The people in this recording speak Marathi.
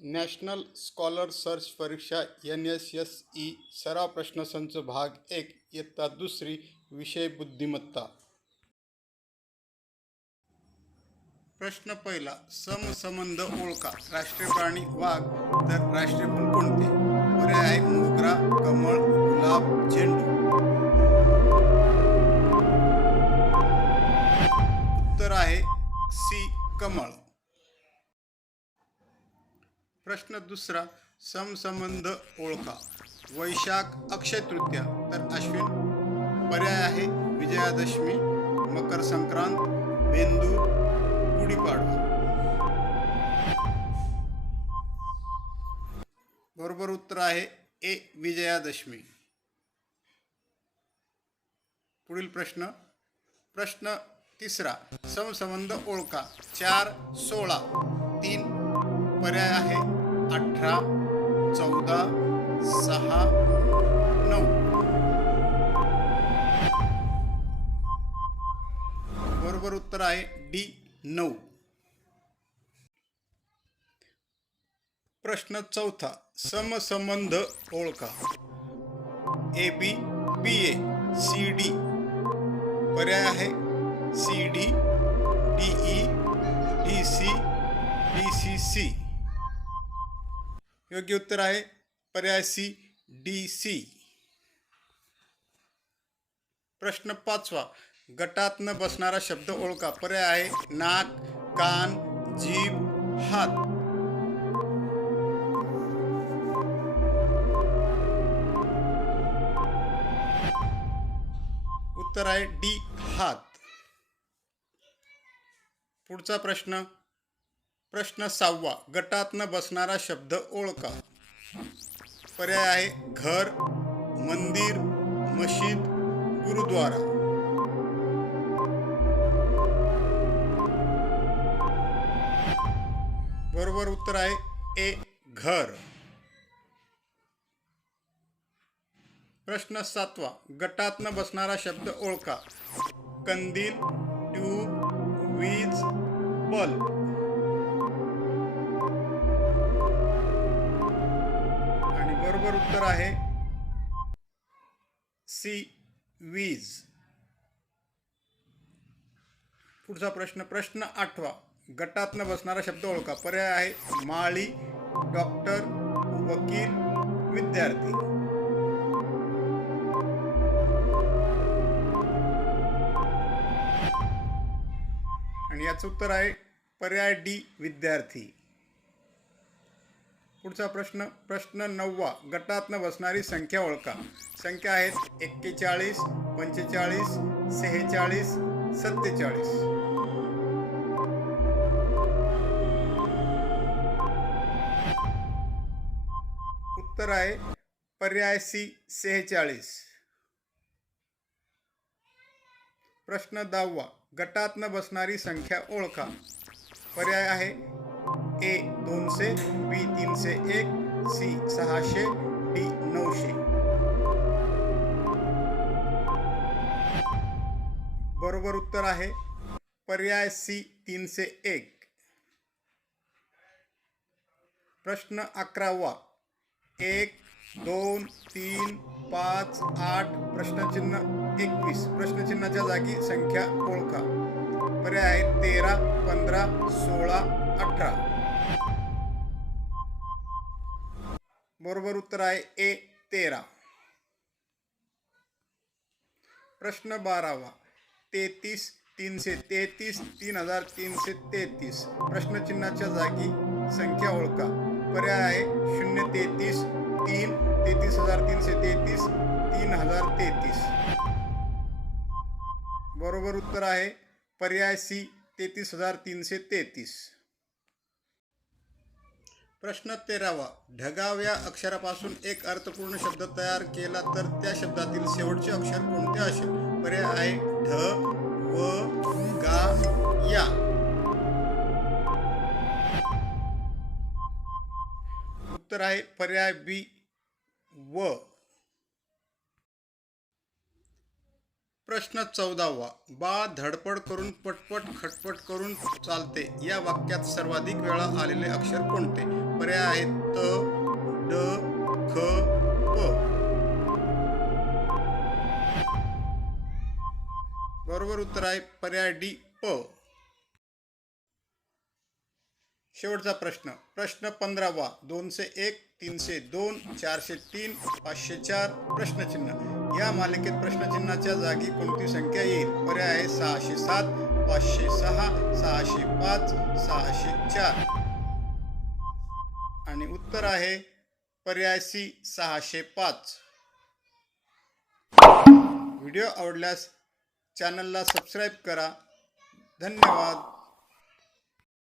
नॅशनल स्कॉलर सर्च परीक्षा NSSE सराव प्रश्नसंच भाग 1 इयत्ता दुसरी विषय बुद्धिमत्ता. प्रश्न पहिला. समसंबंध ओळखा. राष्ट्रीय प्राणी वाघ, तर राष्ट्रीय फूल कोणते? पर्याय आहे मोगरा, कमळ, गुलाब, झेंडू. उत्तर आहे सी, कमळ. प्रश्न दुसरा. समसंबंध ओळखा. वैशाख अक्षय तृतीया, तर अश्विन. पर्याय आहे विजयादशमी, मकर संक्रांत, बेंदूर, गुढीपाडवा. बरोबर उत्तर आहे ए, विजयादशमी. पुढील प्रश्न. प्रश्न तिसरा. समसंबंध ओळखा. 4, 16, 3. पर्याय आहे 18, 14, 6, 9. बरोबर उत्तर आहे डी, 9. प्रश्न चौथा. समसंबंध ओळखा. AB, BA, CD. पर्याय आहे CD, DE, DC, DCC. योग्य उत्तर आहे पर्याय सी, DC. प्रश्न पाचवा. गटात न बसणारा शब्द ओळखा. पर्याय आहे नाक, कान, जीभ, हात. उत्तर आहे डी, हात. पुढचा प्रश्न. प्रश्न 6. गटात न बसणारा शब्द ओळखा. पर्याय आहे घर, मंदिर, मशीद, गुरुद्वारा. बरोबर उत्तर आहे ए, घर. प्रश्न 7. गटात न बसणारा शब्द ओळखा. कंदील, ट्यूब, वीज, बल्ब. आणि बरोबर उत्तर आहे सी, वीज. पुढचा प्रश्न. प्रश्न 8. गटात न बसणारा शब्द ओळखा. पर्याय आहे माळी, डॉक्टर, वकील, विद्यार्थी. आणि याचं उत्तर आहे पर्याय डी, विद्यार्थी. पुढचा प्रश्न. प्रश्न 9. गटात न बसणारी संख्या ओळखा. संख्या आहेत 41, 45, 46, 47. उत्तर आहे पर्याय सी, 46. प्रश्न 10. गटात न बसणारी संख्या ओळखा. पर्याय आहे ए, 200, बी, 301, सी, 600, डी, 900. बरोबर उत्तर आहे पर्याय सी, 301. प्रश्न 11. 1, 2, 3, 5, 8, प्रश्नचिन्ह 21. प्रश्नचिन्हाच्या जागी संख्या ओळखा. पर्याय आहे 13, 15, 16, 18. बरोबर उत्तर आहे ए, 13. प्रश्न 12. 33, 333, 3333. प्रश्नचिन्हाच्या जागी संख्या ओळखा. पर्याय आहे 0, 33, 3, 33,333, 3033. बरोबर उत्तर आहे पर्याय सी, 33,333. प्रश्न 13. ढगाव या अक्षरापासून एक अर्थपूर्ण शब्द तयार केला तर त्या शब्दातील शेवटचे अक्षर कोणते असेल? पर्याय आहे ढ, व, गा, या. उत्तर आहे पर्याय बी, व. प्रश्न 14वा. बाळ धडपड करून पटपट खटपट करून चालते या वाक्यात सर्वाधिक वेळा आलेले अक्षर कोणते? पर्याय आहेत त, ड, ख, प. बरोबर उत्तर आहे पर्याय डी, प. शेवटचा प्रश्न. प्रश्न 15वा. 201, 302, 403, 504 प्रश्नचिन्ह. या मालिकेत प्रश्नचिन्हाच्या जागी कोणती संख्या येईल? पर्याय आहे 607, 506, 605, 604. आणि उत्तर आहे पर्याय सी, 605. व्हिडिओ आवडल्यास चॅनलला सबस्क्राईब करा. धन्यवाद.